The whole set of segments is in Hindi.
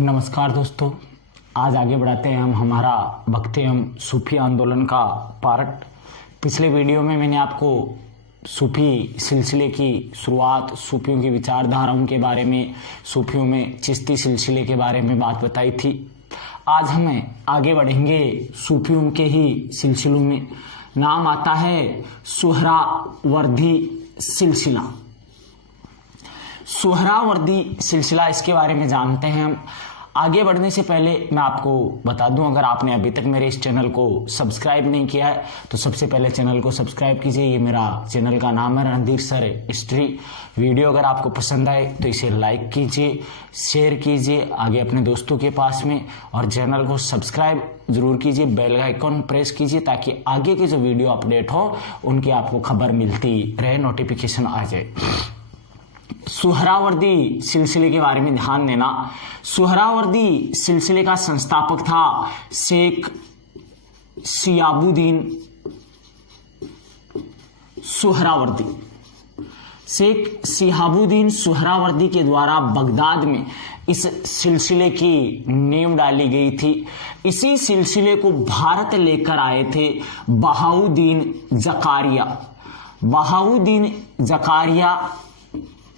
नमस्कार दोस्तों, आज आगे बढ़ाते हैं हम हमारा भक्ति एवं सूफी आंदोलन का पार्ट। पिछले वीडियो में मैंने आपको सूफी सिलसिले की शुरुआत, सूफियों की विचारधाराओं के बारे में, सूफियों में चिश्ती सिलसिले के बारे में बात बताई थी। आज हमें आगे बढ़ेंगे सूफियों के ही सिलसिलों में। नाम आता है सुहरावर्दी सिलसिला। सुहरावर्दी सिलसिला, इसके बारे में जानते हैं हम। आगे बढ़ने से पहले मैं आपको बता दूं, अगर आपने अभी तक मेरे इस चैनल को सब्सक्राइब नहीं किया है तो सबसे पहले चैनल को सब्सक्राइब कीजिए। ये मेरा चैनल का नाम है रणधीर सर हिस्ट्री। वीडियो अगर आपको पसंद आए तो इसे लाइक कीजिए, शेयर कीजिए आगे अपने दोस्तों के पास में, और चैनल को सब्सक्राइब जरूर कीजिए, बेल आइकॉन प्रेस कीजिए ताकि आगे के जो वीडियो अपडेट हो उनकी आपको खबर मिलती रहे, नोटिफिकेशन आ जाए। सुहरावर्दी सिलसिले के बारे में ध्यान देना। सुहरावर्दी सिलसिले का संस्थापक था शेख शिहाबुद्दीन सुहरावर्दी। शेख शिहाबुद्दीन सुहरावर्दी के द्वारा बगदाद में इस सिलसिले की नींव डाली गई थी। इसी सिलसिले को भारत लेकर आए थे बहाउद्दीन जकारिया। बहाउद्दीन जकारिया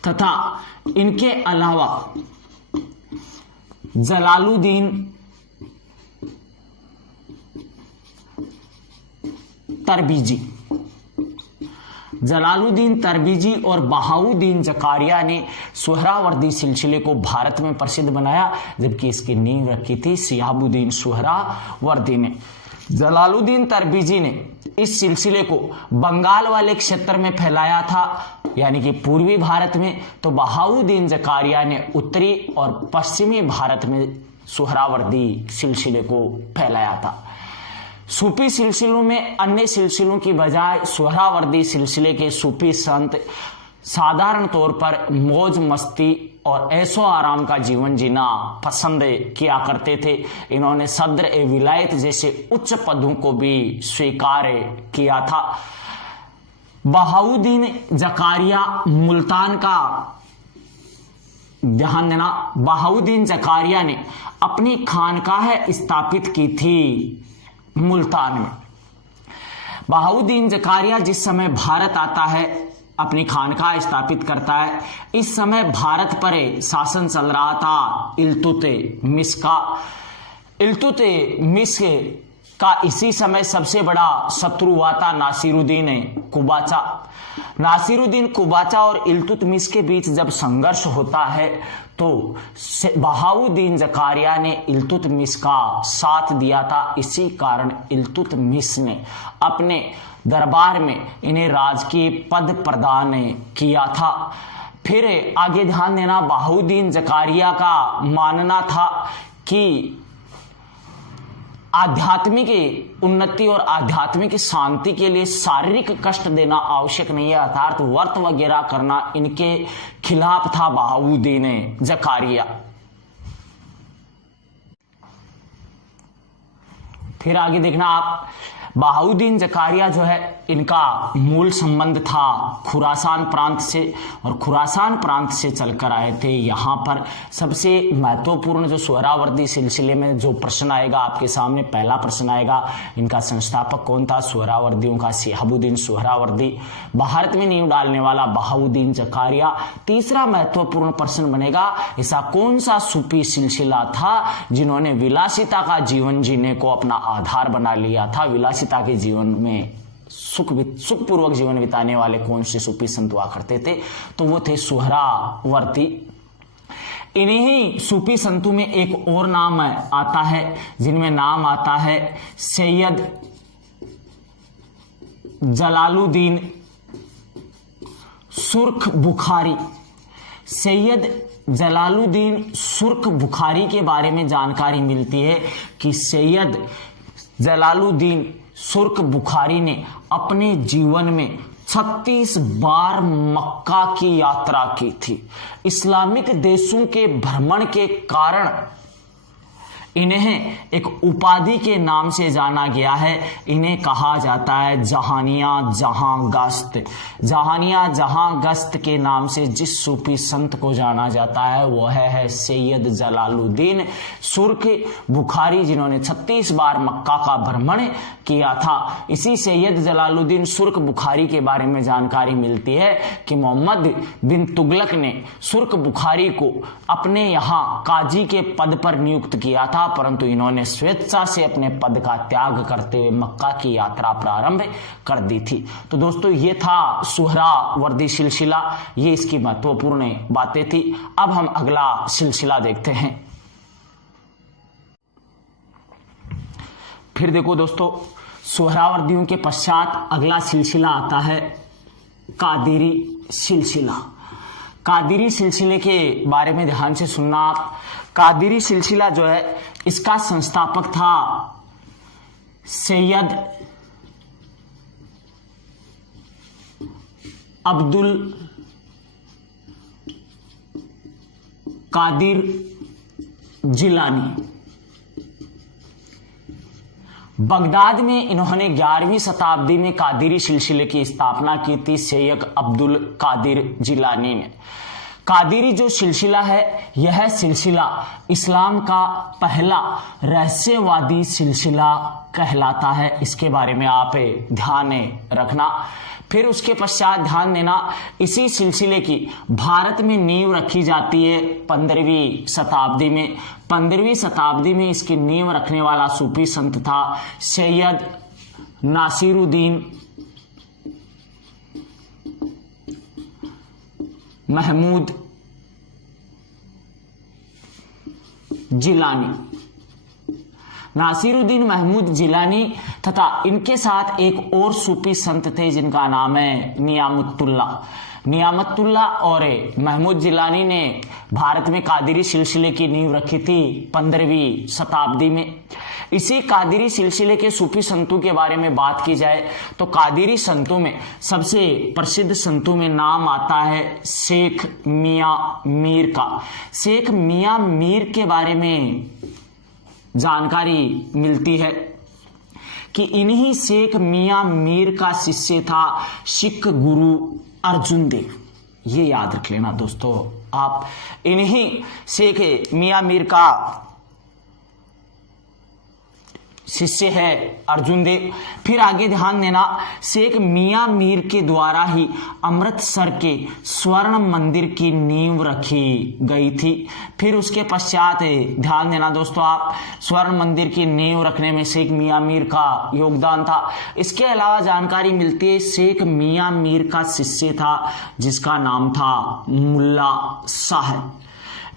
तथा इनके अलावा जलालुद्दीन तरबीजी। जलालुद्दीन तरबीजी और बहाउद्दीन जकारिया ने सुहरावर्दी सिलसिले को भारत में प्रसिद्ध बनाया, जबकि इसकी नींव रखी थी शिहाबुद्दीन सुहरावर्दी ने। जलालुद्दीन तरबीजी ने इस सिलसिले को बंगाल वाले क्षेत्र में फैलाया था, यानी कि पूर्वी भारत में, तो बहाउद्दीन जकारिया ने उत्तरी और पश्चिमी भारत में सुहरावर्दी सिलसिले को फैलाया था। सूफी सिलसिलों में अन्य सिलसिलों की बजाय सुहरावर्दी सिलसिले के सूफी संत साधारण तौर पर मौज मस्ती और ऐशो आराम का जीवन जीना पसंद किया करते थे। इन्होंने सद्र ए विलायत जैसे उच्च पदों को भी स्वीकार किया था। बहाउद्दीन जकारिया मुल्तान का ध्यान देना। बहाउद्दीन जकारिया ने अपनी खानकाह स्थापित की थी मुल्तान में। बहाउद्दीन जकारिया जिस समय भारत आता है, अपनी खानकाह स्थापित करता है, इस समय भारत पर शासन चल रहा था इल्तुतमिश का। इल्तुतमिश का इसी समय सबसे बड़ा शत्रु हुआ था नासिरुद्दीन कुबाचा। नासिरुद्दीन कुबाचा और इल्तुतमिश के बीच जब संघर्ष होता है तो बहाउद्दीन जकारिया ने इल्तुतमिश का साथ दिया था। इसी कारण इल्तुतमिश ने अपने दरबार में इन्हें राजकीय पद प्रदान किया था। फिर आगे ध्यान देना, बहाउद्दीन जकारिया का मानना था कि आध्यात्मिक उन्नति और आध्यात्मिक शांति के लिए शारीरिक कष्ट देना आवश्यक नहीं है, अर्थात व्रत वगैरह करना इनके खिलाफ था बहाउद्दीन जकारिया। फिर आगे देखना आप, बहाउद्दीन जकारिया जो है, इनका मूल संबंध था खुरासान प्रांत से, और खुरासान प्रांत से चलकर आए थे यहाँ पर। सबसे महत्वपूर्ण जो सुहरावर्दी सिलसिले में जो प्रश्न आएगा आपके सामने, पहला प्रश्न आएगा, इनका संस्थापक कौन था? सुहरावर्दियों का शिहाबुद्दीन सुहरावर्दी। भारत में नींव डालने वाला बहाउद्दीन जकारिया। तीसरा महत्वपूर्ण प्रश्न बनेगा, ऐसा कौन सा सूफी सिलसिला था जिन्होंने विलासिता का जीवन जीने को अपना आधार बना लिया था? विलासिता के जीवन में सुखपूर्वक जीवन बिताने वाले कौन से सूफी संत हुआ करते थे? तो वो थे सुहरावर्दी। इन्हीं सूफी संतों में एक और नाम आता है, जिनमें नाम आता है सैयद जलालुद्दीन सुर्ख बुखारी। सैयद जलालुद्दीन सुर्ख बुखारी के बारे में जानकारी मिलती है कि सैयद जलालुद्दीन सुर्ख बुखारी ने अपने जीवन में 36 बार मक्का की यात्रा की थी। इस्लामिक देशों के भ्रमण के कारण इन्हें एक उपाधि के नाम से जाना गया है। इन्हें कहा जाता है जहानिया जहां गश्त। जहानिया जहां गश्त के नाम से जिस सूफी संत को जाना जाता है वह है सैयद जलालुद्दीन सुर्ख बुखारी, जिन्होंने 36 बार मक्का का भ्रमण किया था। इसी सैयद जलालुद्दीन सुर्ख बुखारी के बारे में जानकारी मिलती है कि मोहम्मद बिन तुगलक ने सुर्ख बुखारी को अपने यहाँ काजी के पद पर नियुक्त किया था, परंतु इन्होंने स्वेच्छा से अपने पद का त्याग करते हुए मक्का की यात्रा प्रारंभ कर दी थी। तो दोस्तों ये था सुहरावर्दी सिलसिला, ये इसकी महत्वपूर्ण बातें थी। अब हम अगला सिलसिला देखते हैं। फिर देखो दोस्तों, सुहरावर्दियों के पश्चात अगला सिलसिला आता है कादिरी सिलसिला। कादिरी सिलसिले के बारे में ध्यान से सुनना आप। कादिरी सिलसिला जो है इसका संस्थापक था सैयद अब्दुल कादिर जिलानी। बगदाद में इन्होंने 11वीं शताब्दी में कादिरी सिलसिले की स्थापना की थी सैयद अब्दुल कादिर जिलानी ने। कादिरी जो सिलसिला है यह सिलसिला इस्लाम का पहला रहस्यवादी सिलसिला कहलाता है। इसके बारे में आप ध्यान रखना। फिर उसके पश्चात ध्यान देना, इसी सिलसिले की भारत में नींव रखी जाती है 15वीं शताब्दी में। 15वीं शताब्दी में इसकी नींव रखने वाला सूफी संत था सैयद नासिरुद्दीन महमूद जिलानी। नासिरुद्दीन महमूद जिलानी तथा इनके साथ एक और सूफी संत थे जिनका नाम है नियामतुल्ला। नियामतुल्ला और महमूद जिलानी ने भारत में कादिरी सिलसिले की नींव रखी थी 15वीं शताब्दी में। इसी कादिरी सिलसिले के सूफी संतों के बारे में बात की जाए तो कादिरी संतों में सबसे प्रसिद्ध संतों में नाम आता है शेख मियां मीर का। शेख मियां मीर के बारे में जानकारी मिलती है कि इन्हीं शेख मियां मीर का शिष्य था सिख गुरु अर्जुन देव। ये याद रख लेना दोस्तों आप, इन्हीं शेख मियां मीर का शिष्य है अर्जुन देव। फिर आगे ध्यान देना, शेख मियां मीर के द्वारा ही अमृतसर के स्वर्ण मंदिर की नींव रखी गई थी। फिर उसके पश्चात ध्यान देना दोस्तों आप, स्वर्ण मंदिर की नींव रखने में शेख मियां मीर का योगदान था। इसके अलावा जानकारी मिलती है शेख मियां मीर का शिष्य था जिसका नाम था मुल्ला शाह।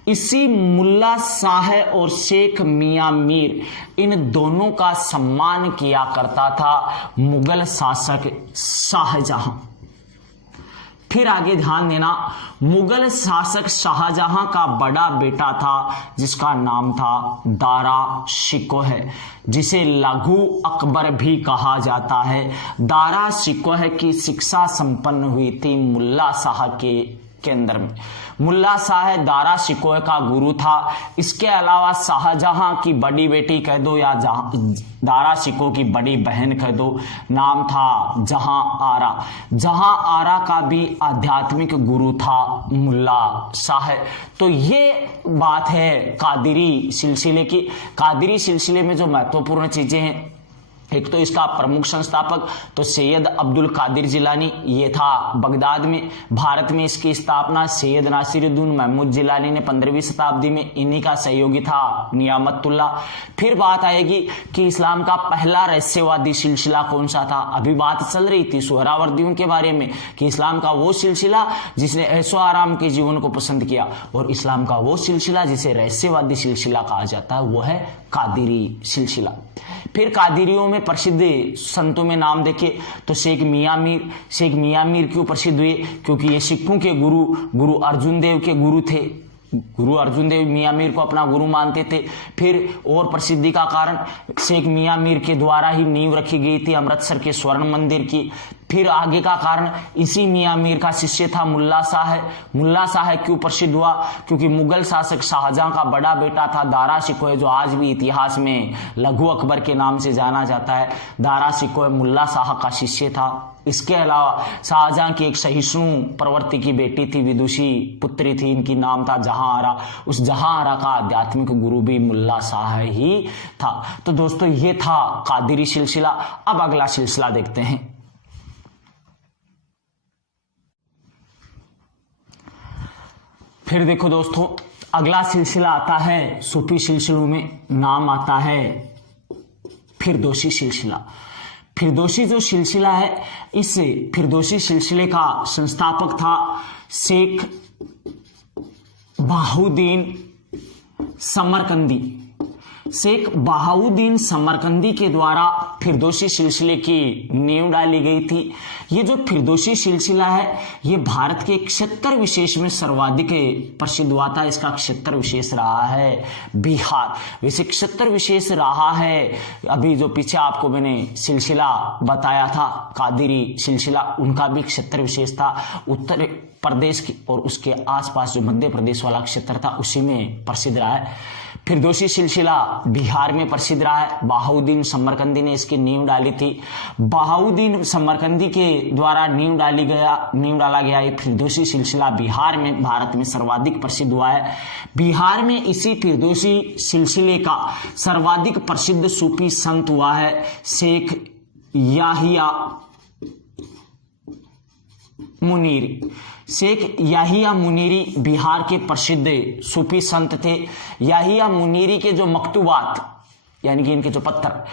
इसी मुल्ला शाह और शेख मियां मीर इन दोनों का सम्मान किया करता था मुगल शासक शाहजहां। फिर आगे ध्यान देना, मुगल शासक शाहजहां का बड़ा बेटा था जिसका नाम था दारा शिकोह, जिसे लघु अकबर भी कहा जाता है। दारा शिकोह की शिक्षा संपन्न हुई थी मुल्ला शाह के अंदर में। मुल्ला शाह दारा शिकोह का गुरु था। इसके अलावा शाहजहां की बड़ी बेटी कह दो या दारा शिकोह की बड़ी बहन कह दो, नाम था जहां आरा। जहां आरा का भी आध्यात्मिक गुरु था मुल्ला शाह। तो ये बात है कादिरी सिलसिले की। कादिरी सिलसिले में जो महत्वपूर्ण चीजें हैं, एक तो इसका प्रमुख संस्थापक तो सैयद अब्दुल कादिर जिलानी, ये था बगदाद में। भारत में इसकी स्थापना सैयद नासिरुद्दीन महमूद जिलानी ने 15वीं शताब्दी में, इन्हीं का सहयोगी था नियामतुल्ला। फिर बात आएगी कि इस्लाम का पहला रहस्यवादी सिलसिला कौन सा था। अभी बात चल रही थी सुहरावर्दियों के बारे में कि इस्लाम का वो सिलसिला जिसने ऐशो आराम के जीवन को पसंद किया, और इस्लाम का वो सिलसिला जिसे रहस्यवादी सिलसिला कहा जाता है वो है कादिरी सिलसिला। फिर कादिरियों में प्रसिद्ध संतों में नाम देखे तो शेख मियां मीर। शेख मियां मीर क्यों प्रसिद्ध हुए? क्योंकि ये सिखों के गुरु अर्जुन देव के गुरु थे। गुरु अर्जुन देव मियां मीर को अपना गुरु मानते थे। फिर और प्रसिद्धि का कारण शेख मियां मीर के द्वारा ही नींव रखी गई थी अमृतसर के स्वर्ण मंदिर की। फिर आगे का कारण इसी मियां मीर का शिष्य था मुल्ला शाह। मुल्ला शाह क्यों प्रसिद्ध हुआ? क्योंकि मुगल शासक शाहजहां का बड़ा बेटा था दारा शिकोह, जो आज भी इतिहास में लघु अकबर के नाम से जाना जाता है। दारा शिकोह मुल्ला शाह का शिष्य था। इसके अलावा शाहजहां की एक सहिष्णु प्रवृत्ति की बेटी थी, विदुषी पुत्री थी, इनकी नाम था जहां आरा। उस जहां आरा का आध्यात्मिक गुरु भी मुल्ला शाह ही था। तो दोस्तों ये था कादिरी सिलसिला। अब अगला सिलसिला देखते हैं। फिर देखो दोस्तों, अगला सिलसिला आता है सूफी सिलसिलों में, नाम आता है फिरदौसी सिलसिला। फिरदौसी जो सिलसिला है, इस फिरदौसी सिलसिले का संस्थापक था शेख बहाउद्दीन समरकंदी। शेख बहाउद्दीन समरकंदी के द्वारा फिरदौसी सिलसिले की नींव डाली गई थी। ये जो फिरदौसी सिलसिला है, ये भारत के क्षेत्र विशेष में सर्वाधिक प्रसिद्ध हुआ था। इसका क्षेत्र विशेष रहा है बिहार। वैसे क्षेत्र विशेष रहा है, अभी जो पीछे आपको मैंने सिलसिला बताया था कादिरी सिलसिला, उनका भी क्षेत्र विशेष था। उत्तर प्रदेश की और उसके आसपास जो मध्य प्रदेश वाला क्षेत्र था, उसी में प्रसिद्ध रहा है। फिरदौसी सिलसिला बिहार में प्रसिद्ध रहा है। बहाउद्दीन समरकंदी ने इसकी नींव डाली थी। बहाउद्दीन समरकंदी के द्वारा नींव डाला गया ये फिरदौसी सिलसिला बिहार में, भारत में सर्वाधिक प्रसिद्ध हुआ है। बिहार में इसी फिरदौसी सिलसिले का सर्वाधिक प्रसिद्ध सूफी संत हुआ है शेख याहिया मुनीरी। शेख याहिया मुनीरी बिहार के प्रसिद्ध सूफी संत थे। याहिया मुनीरी के जो मकतूबात, यानी कि इनके जो पत्थर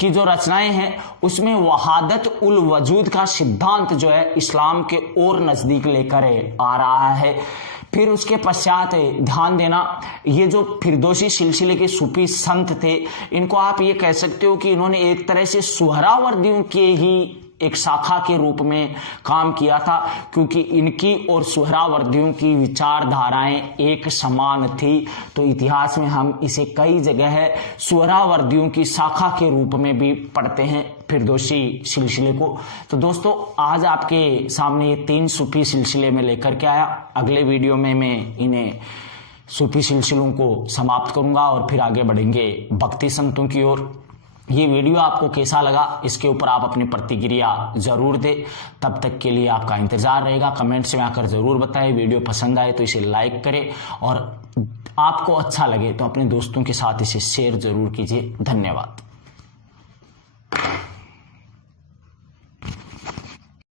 की जो रचनाएं हैं, उसमें वहादत उल वजूद का सिद्धांत जो है इस्लाम के और नजदीक लेकर आ रहा है। फिर उसके पश्चात ध्यान देना, ये जो फिरदौसी सिलसिले के सूफी संत थे, इनको आप ये कह सकते हो कि इन्होंने एक तरह से सुहरावर्दियों के ही एक शाखा के रूप में काम किया था, क्योंकि इनकी और सुहरावर्दियों की विचारधाराएं एक समान थी। तो इतिहास में हम इसे कई जगह सुहरावर्दियों की शाखा के रूप में भी पढ़ते हैं फिरदौसी सिलसिले को। तो दोस्तों आज आपके सामने ये 3 सूफी सिलसिले में लेकर के आया। अगले वीडियो में मैं इन्हें सूफी सिलसिलों को समाप्त करूंगा और फिर आगे बढ़ेंगे भक्ति संतों की ओर। ये वीडियो आपको कैसा लगा, इसके ऊपर आप अपनी प्रतिक्रिया जरूर दें। तब तक के लिए आपका इंतजार रहेगा। कमेंट्स में आकर जरूर बताएं। वीडियो पसंद आए तो इसे लाइक करें और आपको अच्छा लगे तो अपने दोस्तों के साथ इसे शेयर जरूर कीजिए। धन्यवाद।